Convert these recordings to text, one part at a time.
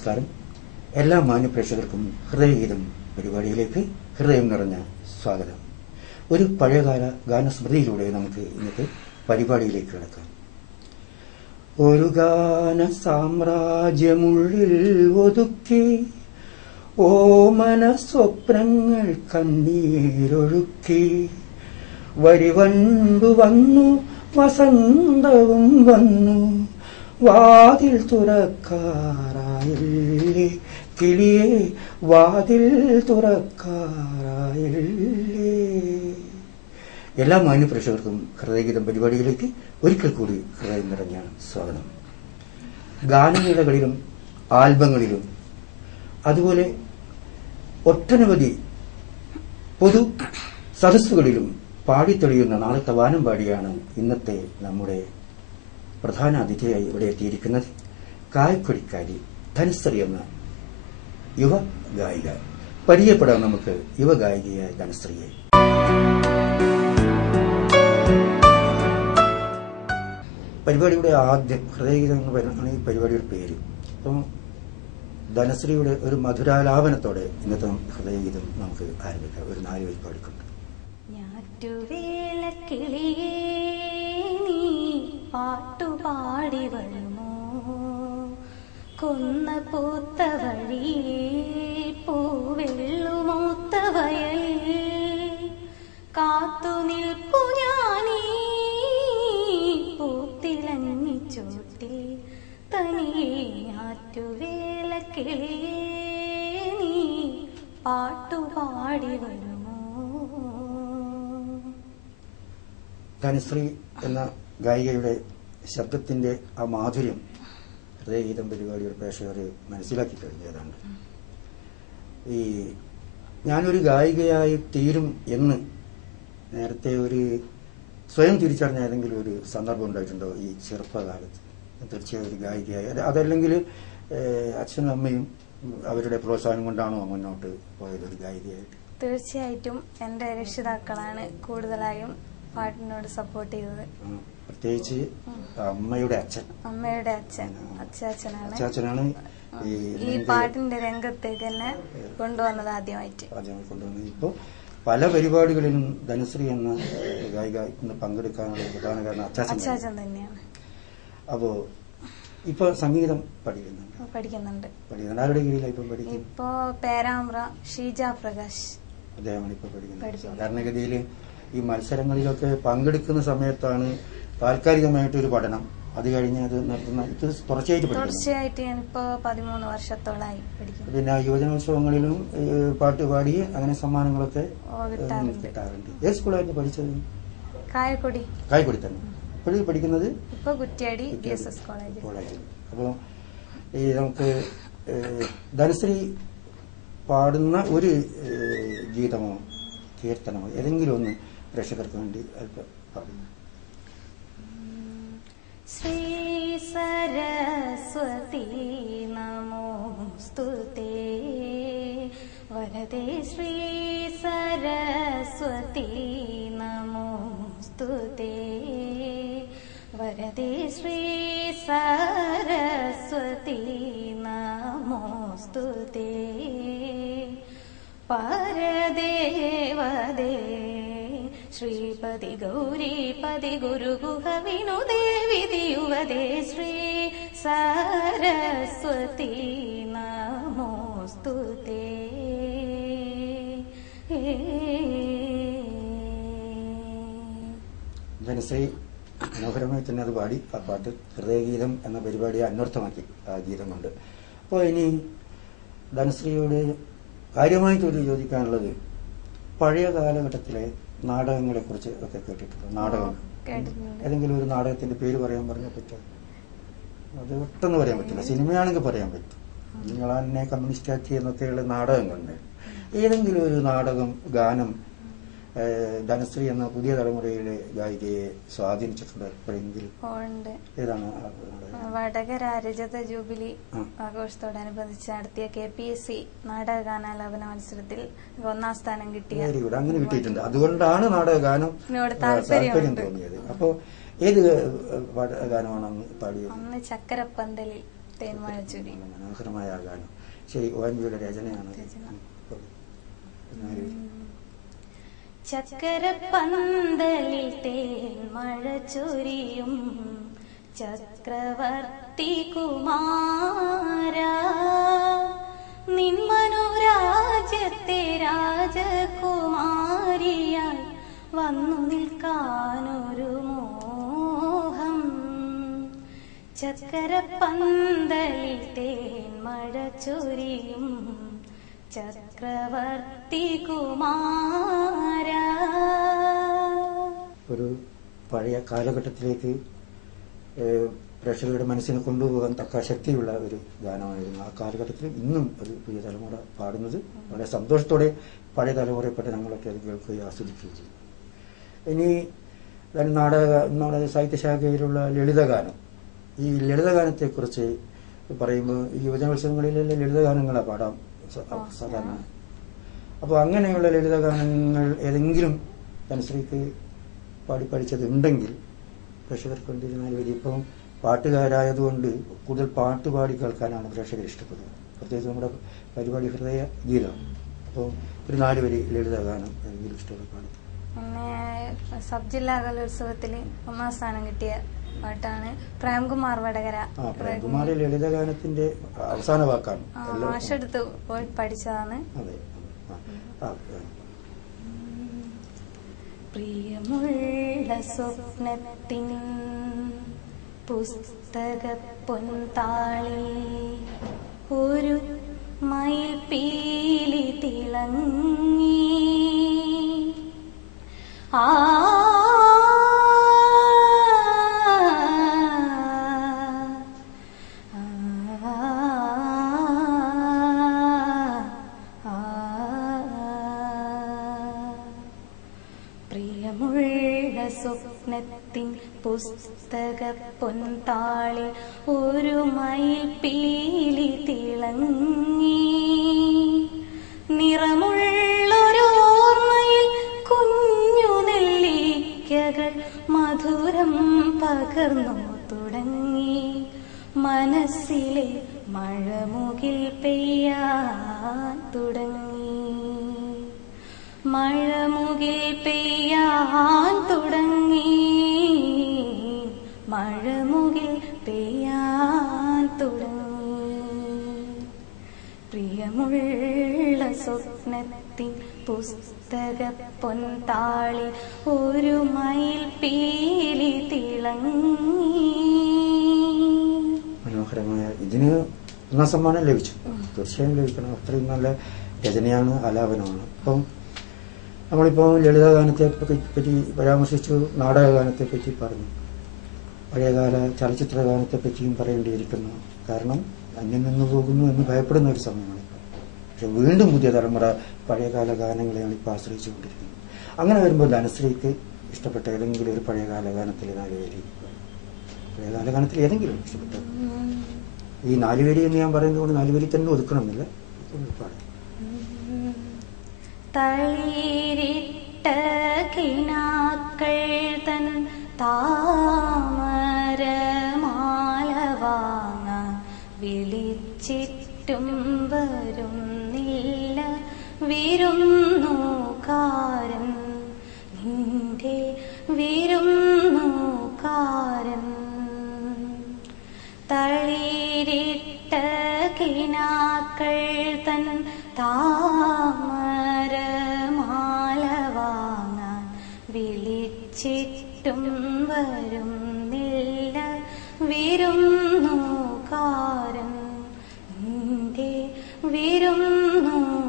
നമസ്കാരം. എല്ലാ മാന്യപ്രേക്ഷകർക്കും ഹൃദയഗീതം പരിപാടിയിലേക്ക് ഹൃദയം നിറഞ്ഞ സ്വാഗതം. ഒരു പഴയകാല ഗാനസ്മൃതിയിലൂടെ നമുക്ക് ഇന്നത്തെ പരിപാടിയിലേക്ക് കിടക്കാം. ഒരു ഗാന സാമ്രാജ്യമുള്ളിൽ ഒതുക്കി ഓമന സ്വപ്നങ്ങൾ കണ്ണീരൊഴുക്കി വരിവണ്ടു വന്നു വസന്തവും വന്നു വാതിൽ തുറക്കാറായില്ലേ കിളിയെ വാതിൽ തുറക്കാറായില്ലേ. എല്ലാ മാന്യപ്രേക്ഷകർക്കും ഹൃദയഗീതം പരിപാടിയിലേക്ക് ഒരിക്കൽ കൂടി ഹൃദയം നിറഞ്ഞ സ്വാഗതം. ഗാനമേളകളിലും ആൽബങ്ങളിലും അതുപോലെ ഒട്ടനവധി പൊതു സദസ്സുകളിലും പാടിത്തെളിയുന്ന നാളത്തെ വാനം പാടിയാണ് ഇന്നത്തെ നമ്മുടെ പ്രധാന അതിഥിയായി ഇവിടെ എത്തിയിരിക്കുന്നത് കായക്കൊടിക്കാരി ധനശ്രീ എന്ന യുവ ഗായിക. പരിചയപ്പെടാം നമുക്ക് യുവ ഗായികയായ ധനശ്രീയെ. പരിപാടിയുടെ ആദ്യം ഹൃദയഗീതം എന്ന് പറയുന്ന ഈ പരിപാടിയുടെ പേര്. അപ്പം ധനശ്രീയുടെ ഒരു മധുരാലാപനത്തോടെ ഇന്നത്തെ ഹൃദയഗീതം നമുക്ക് ആരംഭിക്കാം. ഒരു 4 വരി പാടിക്കൊണ്ട്. പാട്ടുപാടി വരുമോ കൊന്ന പൂത്ത വഴിയേ പൂവെള്ളുമൂത്ത വയൽ കാത്തു നിൽപ്പു ഞാനീ പൂത്തിലങ്ങി ചോട്ടിൽ തനിയെ ഞാറ്റുവേല കിളിയേ നീ പാട്ടുപാടി വരുമോ. ധനശ്രീ എന്ന ഗായികയുടെ ശബ്ദത്തിന്റെ ആ മാധുര്യം ഹൃദയഗീതം പരിപാടിയുടെ പ്രേക്ഷകർ മനസ്സിലാക്കി കഴിഞ്ഞതാണ്. ഈ ഞാനൊരു ഗായികയായി തീരും എന്ന് നേരത്തെ ഒരു സ്വയം തിരിച്ചറിഞ്ഞ ഏതെങ്കിലും ഒരു സന്ദർഭം ഉണ്ടായിട്ടുണ്ടോ ഈ ചെറുപ്പകാലത്ത്? തീർച്ചയായും ഒരു ഗായികയായി, അതല്ലെങ്കിൽ അച്ഛനും അമ്മയും അവരുടെ പ്രോത്സാഹനം കൊണ്ടാണോ മുന്നോട്ട് പോയത് ഒരു ഗായികയായിട്ട്? തീർച്ചയായിട്ടും എന്റെ രക്ഷിതാക്കളാണ് കൂടുതലായും പാട്ടിനോട് സപ്പോർട്ട് ചെയ്തത്. പ്രത്യേകിച്ച് അമ്മയുടെ അച്ഛൻ അച്ചാച്ചനാണ് ഈ പാട്ടിന്റെ രംഗത്തേക്ക് തന്നെ കൊണ്ടുവന്നത് ആദ്യമായി കൊണ്ടുവന്നത്. ഇപ്പോൾ പല പരിപാടികളിലും ധനശ്രീ എന്ന ഗായിക ഇന്ന് പങ്കെടുക്കാനുള്ള പ്രധാന കാരണം അച്ചാച്ചൻ തന്നെയാണ്. അപ്പോ ഇപ്പൊ സംഗീതം പഠിക്കുന്നുണ്ട്. ആരുടെ കീഴിലാണ് ഇപ്പൊ പഠിക്കുന്നത്? ഇപ്പോ പേരാമ്പ്ര ഷീജ പ്രകാശ് അദ്ദേഹമാണ് ഇപ്പൊ പഠിക്കുന്നത്. സാധാരണഗതിയിൽ ഈ മത്സരങ്ങളിലൊക്കെ പങ്കെടുക്കുന്ന സമയത്താണ് താൽക്കാലികമായിട്ട് ഒരു പഠനം, അത് കഴിഞ്ഞ് അത് നിർത്തുന്ന. ഇത് തുടർച്ചയായിട്ട് ഞാനിപ്പോ 13 വർഷത്തോളായി പഠിക്കുന്നു. പിന്നെ യുവജനോത്സവങ്ങളിലും പാട്ട് പാടി അങ്ങനെ സമ്മാനങ്ങളൊക്കെ കിട്ടാറുണ്ട്. ഏത് സ്കൂളായിരുന്നു പഠിച്ചത്? കായക്കൊടി തന്നെ. ഇപ്പോഴും പഠിക്കുന്നത് ഇപ്പൊ കുറ്റ്യാടി കോളേജ്. അപ്പോൾ ഈ നമുക്ക് ധനശ്രീ പാടുന്ന ഒരു ഗീതമോ കീർത്തനമോ ഏതെങ്കിലും ഒന്ന് പ്രേക്ഷകർക്ക് വേണ്ടി അല്പം പറഞ്ഞു. ശ്രീ സരസ്വതി നമോസ്തുതേ വരദേ ശ്രീ സരസ്വതി നമോസ്തുതേ വരദേ ശ്രീ സരസ്വതി നമോസ്തുതേ പരദേവദേ ശ്രീപതി ഗൗരീപതി ഗുരുഗുഹ വിനുദേ വിധിയുവദേ ശ്രീ സരസ്വതി നമോസ്തുതേ. ധനശ്രീ മനോഹരമായി തന്നെ അത് പാടി. ആ പാട്ട് ഹൃദയഗീതം എന്ന പരിപാടിയെ അന്വർത്ഥമാക്കി ആ ഗീതം കൊണ്ട്. അപ്പോൾ ഇനി ധനശ്രീയോട് കാര്യമായിട്ടൊരു ചോദിക്കാനുള്ളത്, പഴയ കാലഘട്ടത്തിലെ നാടകങ്ങളെ കുറിച്ച് ഒക്കെ കേട്ടിട്ടുണ്ടോ? നാടകം ഏതെങ്കിലും ഒരു നാടകത്തിന്റെ പേര് പറയാൻ പറഞ്ഞാൽ പറ്റുമോ? അത് പെട്ടെന്ന് പറയാൻ പറ്റില്ല. സിനിമയാണെങ്കിൽ പറയാൻ പറ്റും. നിങ്ങൾ എന്നെ കമ്മ്യൂണിസ്റ്റാക്കി എന്നൊക്കെയുള്ള നാടകങ്ങളുണ്ട്. ഏതെങ്കിലും ഒരു നാടകം ഗാനം ധനശ്രീ എന്ന പുതിയ തലമുറയിലെ ഗായികയെ സ്വാധീനിച്ചിട്ടുണ്ട് എപ്പോഴെങ്കിലും? ഏതാണ്? വടകര രജത ജൂബിലി ആഘോഷത്തോടനുബന്ധിച്ച് നടത്തിയ KPSC നാടകഗാനാലാപന മത്സരത്തിൽ 1ാം സ്ഥാനം കിട്ടിയ. അങ്ങനെ കിട്ടിയിട്ടുണ്ട്. അതുകൊണ്ടാണ് നാടകഗാനം താല്പര്യം തോന്നിയത്. അപ്പോ ഏത് ഗാനമാണ് അന്ന് പാടിയത്? അന്ന് ചക്കരപ്പന്തലിൽ. തേന്മഴ ചൊരി. മനോഹരമായ ആ ഗാനം. ശരി, ONV-യുടെ രചനയാണ്. ചക്കരപ്പന്തലിൽ തേന്മഴ ചൊരിയും ചക്രവർത്തി കുമാരാ, നിൻ മനോരാജ്യത്തെ രാജകുമാരിയായി വന്നു നിൽക്കാനൊരു മോഹം. ചക്കരപ്പന്തലിൽ തേന്മഴ ചൊരിയും ചക്രവർത്തി കുമാരാ. ഒരു പഴയ കാലഘട്ടത്തിലേക്ക് പ്രേക്ഷകരുടെ മനസ്സിനെ കൊണ്ടുപോകാൻ തക്ക ശക്തിയുള്ള ഒരു ഗാനമായിരുന്നു. ആ കാലഘട്ടത്തിൽ ഇന്നും ഒരു പുതിയ തലമുറ പാടുന്നത് വളരെ സന്തോഷത്തോടെ പഴയ തലമുറയിൽപ്പെട്ട ഞങ്ങളൊക്കെ അത് കേൾക്കുകയും ആസ്വദിക്കുകയും ചെയ്യും. ഇനി നാടക സാഹിത്യശാഖയിലുള്ള ലളിതഗാനം. ഈ ലളിതഗാനത്തെക്കുറിച്ച് പറയുമ്പോൾ ഈ യുവജനോത്സവങ്ങളിലെ ലളിതഗാനങ്ങളാണ് പാടാം സാധാരണ. അപ്പോൾ അങ്ങനെയുള്ള ലളിതഗാനങ്ങൾ ഏതെങ്കിലും തനുശ്രീക്ക് പാടി പഠിച്ചതുണ്ടെങ്കിൽ പ്രേക്ഷകർക്ക് വേണ്ടിയിരുന്നാൽ വരി. ഇപ്പം പാട്ടുകാരായതുകൊണ്ട് കൂടുതൽ പാട്ട് പാടി കേൾക്കാനാണ് പ്രേക്ഷകർ ഇഷ്ടപ്പെടുന്നത്. പ്രത്യേകിച്ച് നമ്മുടെ പരിപാടി ഹൃദയ ഗീതം. അപ്പോൾ ഒരു 4 വരി ലളിതഗാനം ഏതെങ്കിലും ഇഷ്ടമുള്ള പാടും. പിന്നെ സബ് ജില്ലാ കലോത്സവത്തിൽ 1ാം സ്ഥാനം കിട്ടിയ പാട്ടാണ് പ്രേംകുമാർ വടകര. പ്രേംകുമാർ ലളിതഗാനത്തിന്റെ അവസാന വാക്കാണ്. മാഷെടുത്ത് പോയി പഠിച്ചതാണ്. അതെ. പ്രിയമുള്ള സ്വപ്നത്തിൻ പുസ്തക പൊൻതാളി ഒരു മയിൽപീലി തിളങ്ങി. ആ സ്വപ്നത്തിൻ പുസ്തക പൊൻതാളി ഒരു മയിൽപീലി തിളങ്ങി. നിറമുള്ളൊരോർമ്മയിൽ കുഞ്ഞു നെല്ലിക്കകൾ മധുരം പകർന്നു തുടങ്ങി. മനസ്സിലെ മഴമുകിൽ പെയ്യാൻ തുടങ്ങി. മഴമുകിൽ പെയ്യാൻ തുടങ്ങി. മഴമുകിൽ പെയ്യാൻ തുടങ്ങി. പ്രിയമുള്ള സ്വപ്നത്തിൻ പുസ്തക പൊൻതാളി ഒരു മയിൽപീലി തിളങ്ങി. മനോഹരമായ ഇതിന് 1ാം സമ്മാനം ലഭിച്ചു. തീർച്ചയായും ലഭിക്കണം. അത്രയും നല്ല രചനയാണ്, ആലാപനമാണ്. അപ്പം നമ്മളിപ്പോൾ ലളിതഗാനത്തെ പറ്റി പരാമർശിച്ചു, നാടകഗാനത്തെ പറ്റി പറഞ്ഞു, പഴയകാല ചലച്ചിത്ര ഗാനത്തെ പറ്റിയും പറയേണ്ടിയിരിക്കുന്നു. കാരണം അന്യം നിന്ന് പോകുന്നു എന്ന് ഭയപ്പെടുന്ന ഒരു സമയമാണ് ഇപ്പോൾ. പക്ഷെ വീണ്ടും പുതിയ തലമുറ പഴയകാല ഗാനങ്ങളെയാണ് ഇപ്പോൾ ആശ്രയിച്ചുകൊണ്ടിരിക്കുന്നത്. അങ്ങനെ വരുമ്പോൾ ധനശ്രീക്ക് ഇഷ്ടപ്പെട്ട ഏതെങ്കിലും ഒരു പഴയകാല ഗാനത്തിൽ 4 വരി, പഴയകാല ഗാനത്തിൽ ഏതെങ്കിലും ഇഷ്ടപ്പെട്ട ഈ 4 വരി എന്ന് ഞാൻ പറയുന്നത് കൊണ്ട് 4 വരി തന്നെ ഒതുക്കണമെന്നില്ല. പാടാം. തളിരിട്ട കിനാക്കൾ തൻ താമരമാല വാങ്ങാൻ വിളിച്ചിട്ടും വരുന്നില്ല വിരുന്നുകാരൻ. നിന്റെ വിരുന്നുകാരൻ. തളിരിട്ട കിനാക്കൾ തൻ താമരമാല വാങ്ങാൻ വിളിച്ചിട്ടും വരുന്നില്ല വിരുന്നുകാരൻ. നിന്റെ വിരുന്നുകാരൻ.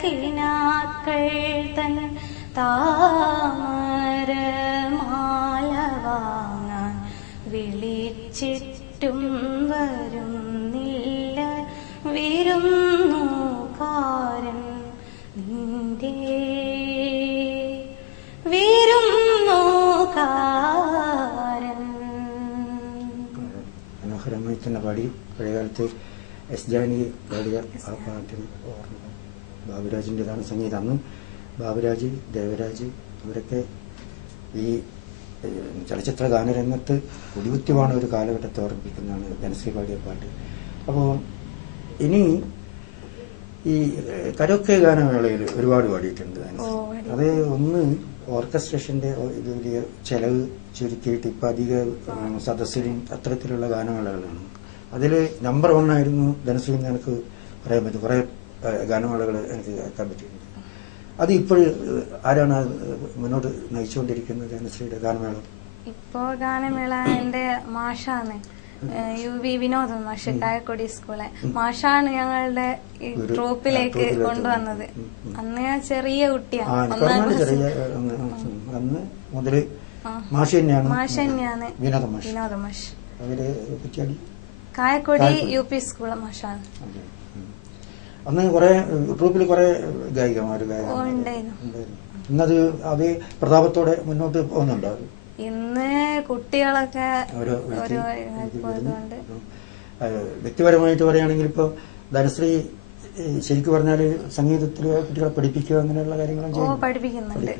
കിനാക്കൾ തൻ താമരമാല വാങ്ങാൻ വിളിച്ചിട്ടും വരുന്നില്ല വിരുന്നുകാരൻ നിന്റെ വിരുന്നുകാരൻ. മനോഹരമായി തന്നെ പാടി. പഴയകാലത്ത് എസ് ജാനകി പാടിയ ആ പാട്ടിന് ഓർമ്മ. ബാബുരാജിൻ്റെതാണ് സംഗീതം. അന്ന് ബാബുരാജ്, ദേവരാജ് ഇവരൊക്കെ ഈ ചലച്ചിത്ര ഗാനരംഗത്ത് കുടികുത്തിവാണ് ഒരു കാലഘട്ടത്തെ ഓർമ്മിപ്പിക്കുന്നതാണ് ധനശ്രീ പാടിയ പാട്ട്. അപ്പോൾ ഇനി ഈ കരോക്കെ ഗാനമേളയിൽ ഒരുപാട് പാടിയിട്ടുണ്ട്. അത് ഒന്ന് ഓർക്കസ്ട്രേഷന്റെ ഇത് വലിയ ചെലവ് ചുരുക്കിയിട്ട് ഇപ്പം അധിക സദസ്സിലും അത്തരത്തിലുള്ള ഗാനമേളകളാണ്. അതിൽ നമ്പർ 1 ആയിരുന്നു ധനശ്രീ എന്ന് എനിക്ക് പറയാൻ പറ്റും. കുറേ ഗാനമേളകൾ എനിക്ക് കേൾക്കാൻ പറ്റിയിട്ടുണ്ട്. അത് ഇപ്പോൾ ആരാണ് മുന്നോട്ട് നയിച്ചുകൊണ്ടിരിക്കുന്നത് ധനശ്രീയുടെ ഗാനമേള? ഇപ്പോ ഗാനമേള എന്റെ മാഷാണ്, UV വിനോദൻ മാഷ്, കായക്കൊടി സ്കൂളെ മാഷാണ് ഞങ്ങളുടെ ഈ ട്രൂപ്പിലേക്ക് കൊണ്ടുവന്നത്. അന്ന് ഞാൻ ചെറിയ കുട്ടിയാണ്, അന്ന് മുതൽ മാഷ് തന്നെയാണ് വിനോദ മാഷ്. കായക്കൊടി UP സ്കൂളെ മാഷാണ്. അന്ന് കുറെ ട്രൂപ്പിൽ കുറെ ഗായികമാര് ഇന്നത് അതേ പ്രതാപത്തോടെ മുന്നോട്ട് പോകുന്നുണ്ടോ? ഇന്ന് കുട്ടികളൊക്കെ വ്യക്തിപരമായിട്ട് പറയുകയാണെങ്കിൽ ഇപ്പൊ ധനശ്രീ ശരിക്കും പറഞ്ഞാല് സംഗീതത്തിൽ കുട്ടികളെ പഠിപ്പിക്കുക അങ്ങനെയുള്ള കാര്യങ്ങളും പഠിപ്പിക്കുന്നുണ്ട്.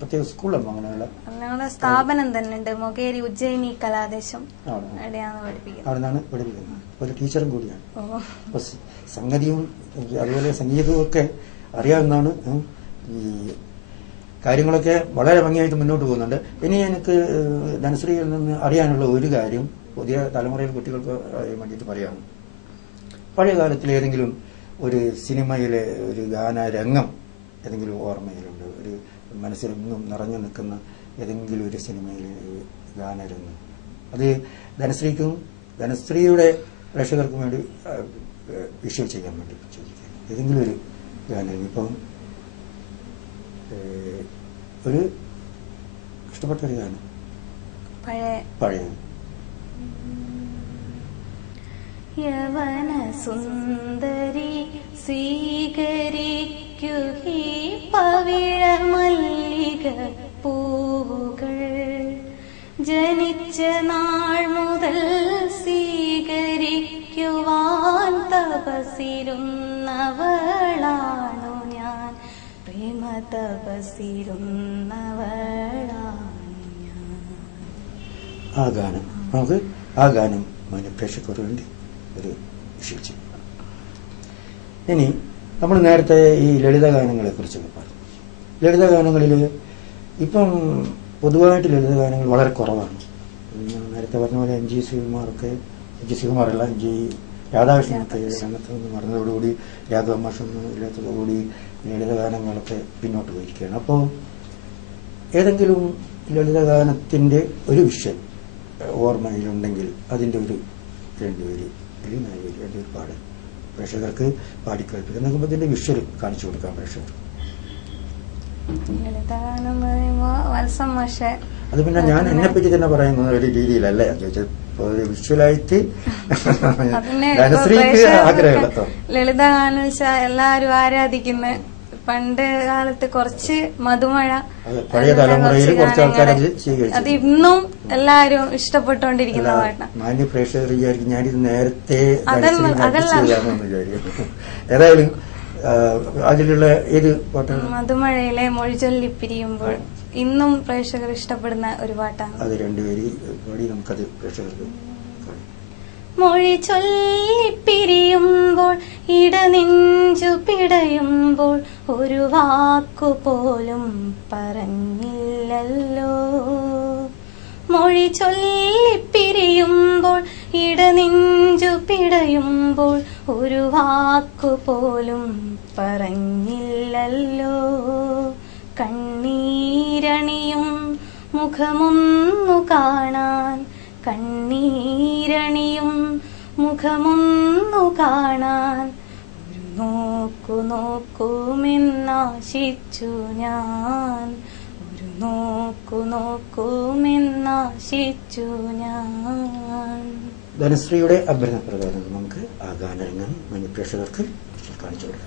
പ്രത്യേക സ്കൂളാണോ അങ്ങനെയുള്ള? ഞങ്ങളുടെ സ്ഥാപനം തന്നെ ഉണ്ട്, മൊകേരി ഉജ്ജയിനി കലാദേശം. അവിടെയാണ് പഠിപ്പിക്കുന്നത്. ഒരു ടീച്ചറും കൂടിയാണ്. അപ്പൊ സംഗതിയും അതുപോലെ സംഗീതവും ഒക്കെ അറിയാവുന്നതാണ്. ഈ കാര്യങ്ങളൊക്കെ വളരെ ഭംഗിയായിട്ട് മുന്നോട്ട് പോകുന്നുണ്ട്. ഇനി എനിക്ക് ധനശ്രീയിൽ നിന്ന് അറിയാനുള്ള ഒരു കാര്യം പുതിയ തലമുറയിലെ കുട്ടികൾക്ക് വേണ്ടിയിട്ട് പറയാം. പഴയ കാലത്തിൽ ഏതെങ്കിലും ഒരു സിനിമയിലെ ഒരു ഗാനരംഗം ഏതെങ്കിലും ഓർമ്മയിലുണ്ട്? ഒരു മനസ്സിലെന്നും നിറഞ്ഞു നിൽക്കുന്ന ഏതെങ്കിലും ഒരു സിനിമയിലെ ഗാനരംഗം, അത് ധനശ്രീക്കും ധനശ്രീയുടെ പ്രേക്ഷകർക്കും വേണ്ടി വിഷ്വൽ ചെയ്യാൻ വേണ്ടി ചോദിക്കുക. ഏതെങ്കിലും ഒരു ഗാനരംഗം ഇപ്പം ഒരു ഇഷ്ടപ്പെട്ട ഒരു ഗാനം പഴയ യവന സുന്ദരി സ്വീകരിക്കുകി പവിഴ മല്ലിക പൂവുകൾ ജനിച്ച നാൾ മുതൽ സ്വീകരിക്കുവാൻ തപസിരുന്നവളാണു ഞാൻ, പ്രേമ തപസിരുന്നവളാണു ഞാൻ. ആ ഗാനം നമുക്ക് ആ ഗാനം പ്രേക്ഷകർക്ക് വേണ്ടി ഒരു വിഷയിച്ചു. ഇനി നമ്മൾ നേരത്തെ ഈ ലളിതഗാനങ്ങളെ കുറിച്ചൊക്കെ പറഞ്ഞു. ലളിതഗാനങ്ങളിൽ ഇപ്പം പൊതുവായിട്ട് ലളിതഗാനങ്ങൾ വളരെ കുറവാണ്. നേരത്തെ പറഞ്ഞ പോലെ MG ശ്രീകുമാറല്ല MG രാധാകൃഷ്ണനൊക്കെ രംഗത്ത് നിന്ന് മറന്നതോടുകൂടി രാഘവ മാഷൊന്നും ഇല്ലാത്തതോടുകൂടി ലളിതഗാനങ്ങളൊക്കെ പിന്നോട്ട് പോയിരിക്കുകയാണ്. അപ്പോൾ ഏതെങ്കിലും ലളിതഗാനത്തിൻ്റെ ഒരു വിഷയം ഓർമ്മയിലുണ്ടെങ്കിൽ അതിൻ്റെ ഒരു 2 വരി അല്ലെങ്കിൽ 4 വരി അതിൻ്റെ ഒരു പാട് പ്രേക്ഷകർക്ക് പാടിക്കേൾപ്പിക്കുക. നമുക്ക് ഇതിൻ്റെ വിഷ്വൽ കാണിച്ചു കൊടുക്കാം പ്രേക്ഷകർ. അത് പിന്നെ ഞാൻ എന്നെ പറ്റി തന്നെ പറയുന്ന ഒരു രീതിയിലല്ല ഞാൻ ചോദിച്ചത്. ഒരു വിഷ്വലായിട്ട് ധനശ്രീക്ക് ആഗ്രഹമുള്ളതോ? ലളിതഗാനം വെച്ചാൽ എല്ലാരും ആരാധിക്കുന്ന പണ്ട് കാലത്ത് കുറച്ച് മധുമഴ പഴയ തലമുറയിൽ കുറച്ച് ആൾക്കാർ അത് ഇന്നും എല്ലാരും ഇഷ്ടപ്പെട്ടുകൊണ്ടിരിക്കുന്ന പാട്ടാണ്. മാന്യ പ്രേക്ഷകർ വിചാരിക്കും ഞാനിത് നേരത്തെ വിചാരിക്കും. ഏതായാലും അതിലുള്ള ഏത് പാട്ടാണ്? മധുമഴയിലെ മൊഴി ചൊല്ലിപ്പിരിയുമ്പോൾ ഇന്നും പ്രേക്ഷകർ ഇഷ്ടപ്പെടുന്ന ഒരു പാട്ടാണ്. അത് 2 പേര് പാടി നമുക്കത് പ്രേക്ഷകർക്ക്. മൊഴി ചൊല്ലിപ്പിരിയുമ്പോൾ ഇടനെഞ്ചു പിടയുമ്പോൾ ഒരു വാക്കുപോലും പറഞ്ഞില്ലല്ലോ. മൊഴി ചൊല്ലിപ്പിരിയുമ്പോൾ ഇടനെഞ്ചു പിടയുമ്പോൾ ഒരു വാക്കുപോലും പറഞ്ഞില്ലല്ലോ. കണ്ണീരണിയും മുഖമൊന്നു കാണാൻ, കണ്ണീരണിയും മുഖമൊന്നു കാണാൻ ഒരു നോക്കു നോക്കുമെന്നാശിച്ചു ഞാൻ, ഒരു നോക്കുമെന്നാശിച്ചു ഞാൻ. ധനശ്രീയുടെ അഭ്യർത്ഥന പ്രകാരം നമുക്ക് ആ ഗാനരംഗം മനുപ്രേക്ഷകർക്ക് കാണിച്ചു കൊടുക്കാം.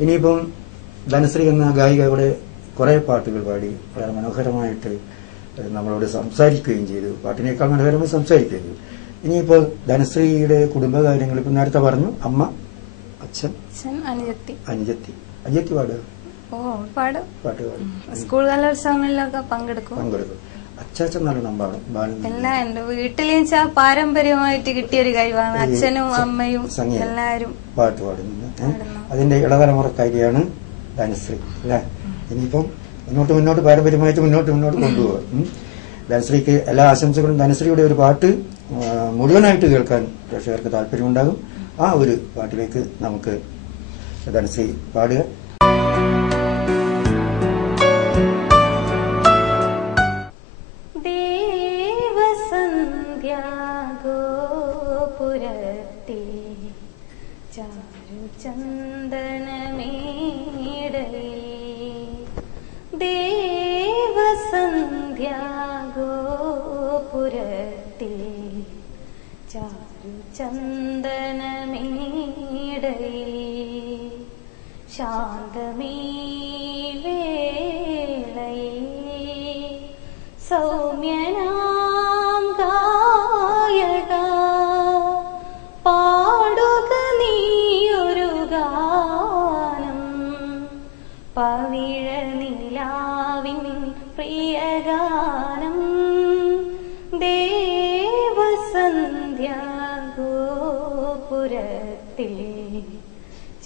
ഇനിയിപ്പം ധനശ്രീ എന്ന ഗായികയുടെ കുറെ പാട്ടുകൾ പാടി വളരെ മനോഹരമായിട്ട് നമ്മളോട് സംസാരിക്കുകയും ചെയ്തു. പാട്ടിനേക്കാൾ മനോഹരമായി സംസാരിക്കുകയും ചെയ്തു. ഇനിയിപ്പോൾ ധനശ്രീയുടെ കുടുംബകാര്യങ്ങൾ ഇപ്പം നേരത്തെ പറഞ്ഞു. അമ്മ, അച്ഛൻ, അനുജത്തി പാടുക, പാട്ട് പാടും. സ്കൂൾ കലോത്സവങ്ങളിലൊക്കെ പങ്കെടുക്കും. അച്ചാച്ചൻ നല്ലോണം പാടും. എല്ലാം എന്റെ വീട്ടിൽ പാരമ്പര്യമായിട്ട് കിട്ടിയൊരു കഴിവാണ്. അച്ഛനും അമ്മയും എല്ലാവരും പാട്ട് പാടുന്നു. അതിന്റെ ഇളതലമുറക്കാരിയാണ് ധനശ്രീ അല്ലെ. ഇനിയിപ്പം മുന്നോട്ട് പാരമ്പര്യമായിട്ട് മുന്നോട്ട് കൊണ്ടുപോകും. ധനശ്രീക്ക് എല്ലാ ആശംസകളും. ധനശ്രീയുടെ ഒരു പാട്ട് മുഴുവനായിട്ട് കേൾക്കാൻ പ്രേക്ഷകർക്ക് താല്പര്യമുണ്ടാകും. ആ ഒരു പാട്ടിലേക്ക് നമുക്ക് ധനശ്രീ പാടുക. ദേവസന്ധ്യാഗോപുരത്തെ ചാരുചന്ദനമേടയിൽ, ദേവസന്ധ്യാഗോപുരത്തെ ചാരുചന്ദനമേടയിൽ, ശാന്തമീ വേളയിൽ സൗമ്യനാം ഗായക പാടുക നീയൊരു ഗാനം, പവിഴ നിലാവിൻ പ്രിയഗാനം, ദേവസന്ധ്യാഗോപുരത്തിൽ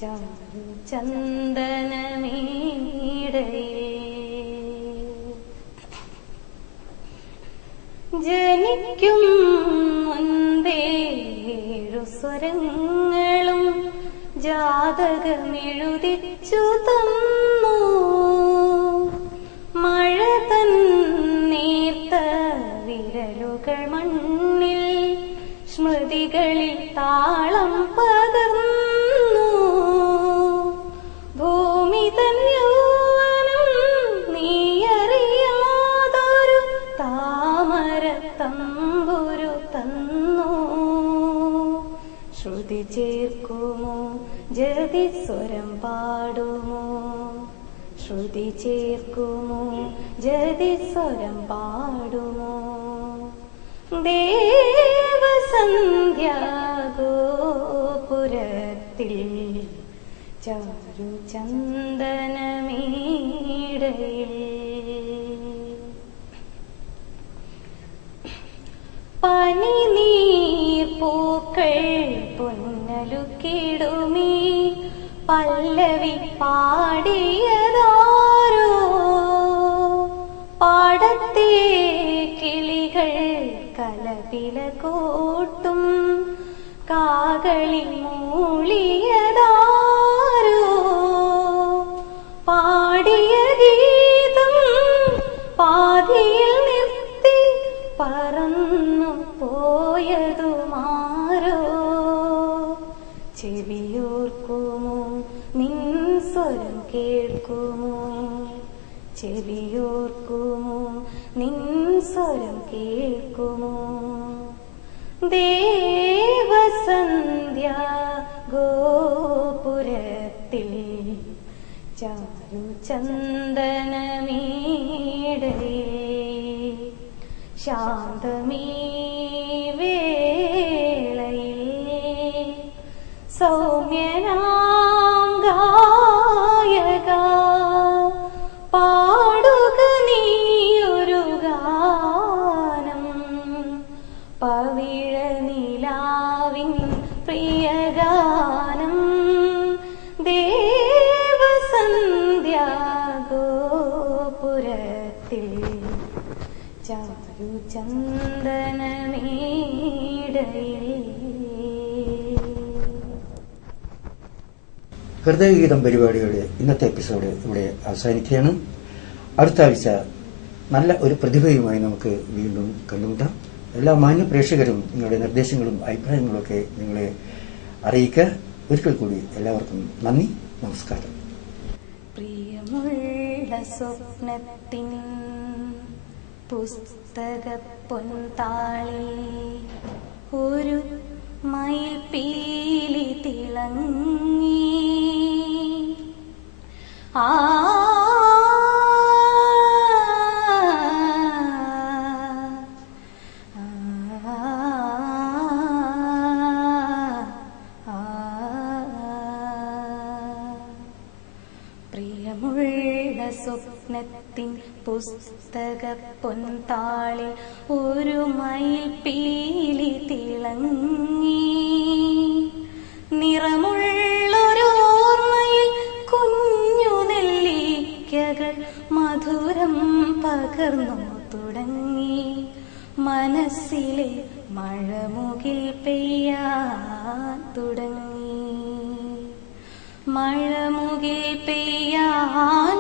ചാരുചന്ദനമേടയിൽ. ജനിക്കും മുൻപേഴു സ്വരങ്ങളും ജാതകമെഴുതിച്ചു തന്നു, മഴ തന്നേർത്ത വിരലുകൾ മണ്ണിൽ സ്മൃതികളിൽ താളം പകർന്നു, ഭൂമി തൻ യൗവനം നീയറിയാതൊരു താമരത്തമ്പുരു തന്നു, ശ്രുതി ചേർക്കുമോ ജതിസ്വരം പാടുമോ, ശ്രുതി ചേർക്കുമോ ജതിസ്വരം പാടുമോ, ദേവസന്ധ്യാഗോപുരത്തിൽ ചാരുചന്ദനമേടയിൽ. പനിനീർപ്പൂക്കൾ പൊന്നലുക്കിടുമീ പല്ലവി പാടിയതാരോ, പാടത്തെ കിളികൾ കലപില കൂട്ടും കാകളി മൂളിയതാരോ, പാടിയ ഗീതം പാതിയിൽ നിർത്തി പറന്നു പോയതുമാരോ, ചെവിയോർക്കുമോ നിൻ സ്വരം കേൾക്കുമോ, ചെവിയോർക്കുമോ നിൻ സ്വരം കേൾക്കുമോ, ദേവസന്ധ്യാഗോപുരത്തിൽ ചാരുചന്ദനമേടയിൽ, ശാന്തമീ വേളയിൽ സൗമ്യനാം ഗായക പാടുക നീയൊരു ഗാനം, പവിഴ നിലാവിൻ പ്രിയഗാനം, ദേവസന്ധ്യാഗോപുരത്തിൽ ചാരുചന്ദനമേടയിൽ. ഹൃദയഗീതം പരിപാടിയുടെ ഇന്നത്തെ എപ്പിസോഡ് ഇവിടെ അവസാനിക്കുകയാണ്. അടുത്ത ആഴ്ച നല്ല ഒരു പ്രതിഭയുമായി നമുക്ക് വീണ്ടും കണ്ടുമുട്ടാം. എല്ലാ മാന്യ പ്രേക്ഷകരും നിങ്ങളുടെ നിർദ്ദേശങ്ങളും അഭിപ്രായങ്ങളും ഒക്കെ നിങ്ങളെ അറിയിക്കുക. ഒരിക്കൽ കൂടി എല്ലാവർക്കും നന്ദി, നമസ്കാരം. പ്രിയമുള്ള സ്വപ്നത്തിൻ പുസ്തക പൊൻതാളിൽ ഒരു മയിൽപ്പീലി തിളങ്ങി, ആ സ്വപ്നത്തിൻ പുസ്തക പൊൻതാളിൽ ഒരു മയിൽ പീലി തിളങ്ങി. നിറമുള്ളൊരോർമ്മയിൽ കുഞ്ഞു നെല്ലിക്കകൾ മധുരം പകർന്നു തുടങ്ങി. മനസ്സിലെ മഴമുകിൽ പെയ്യാൻ തുടങ്ങി. മഴമുകിൽ പെയ്യാൻ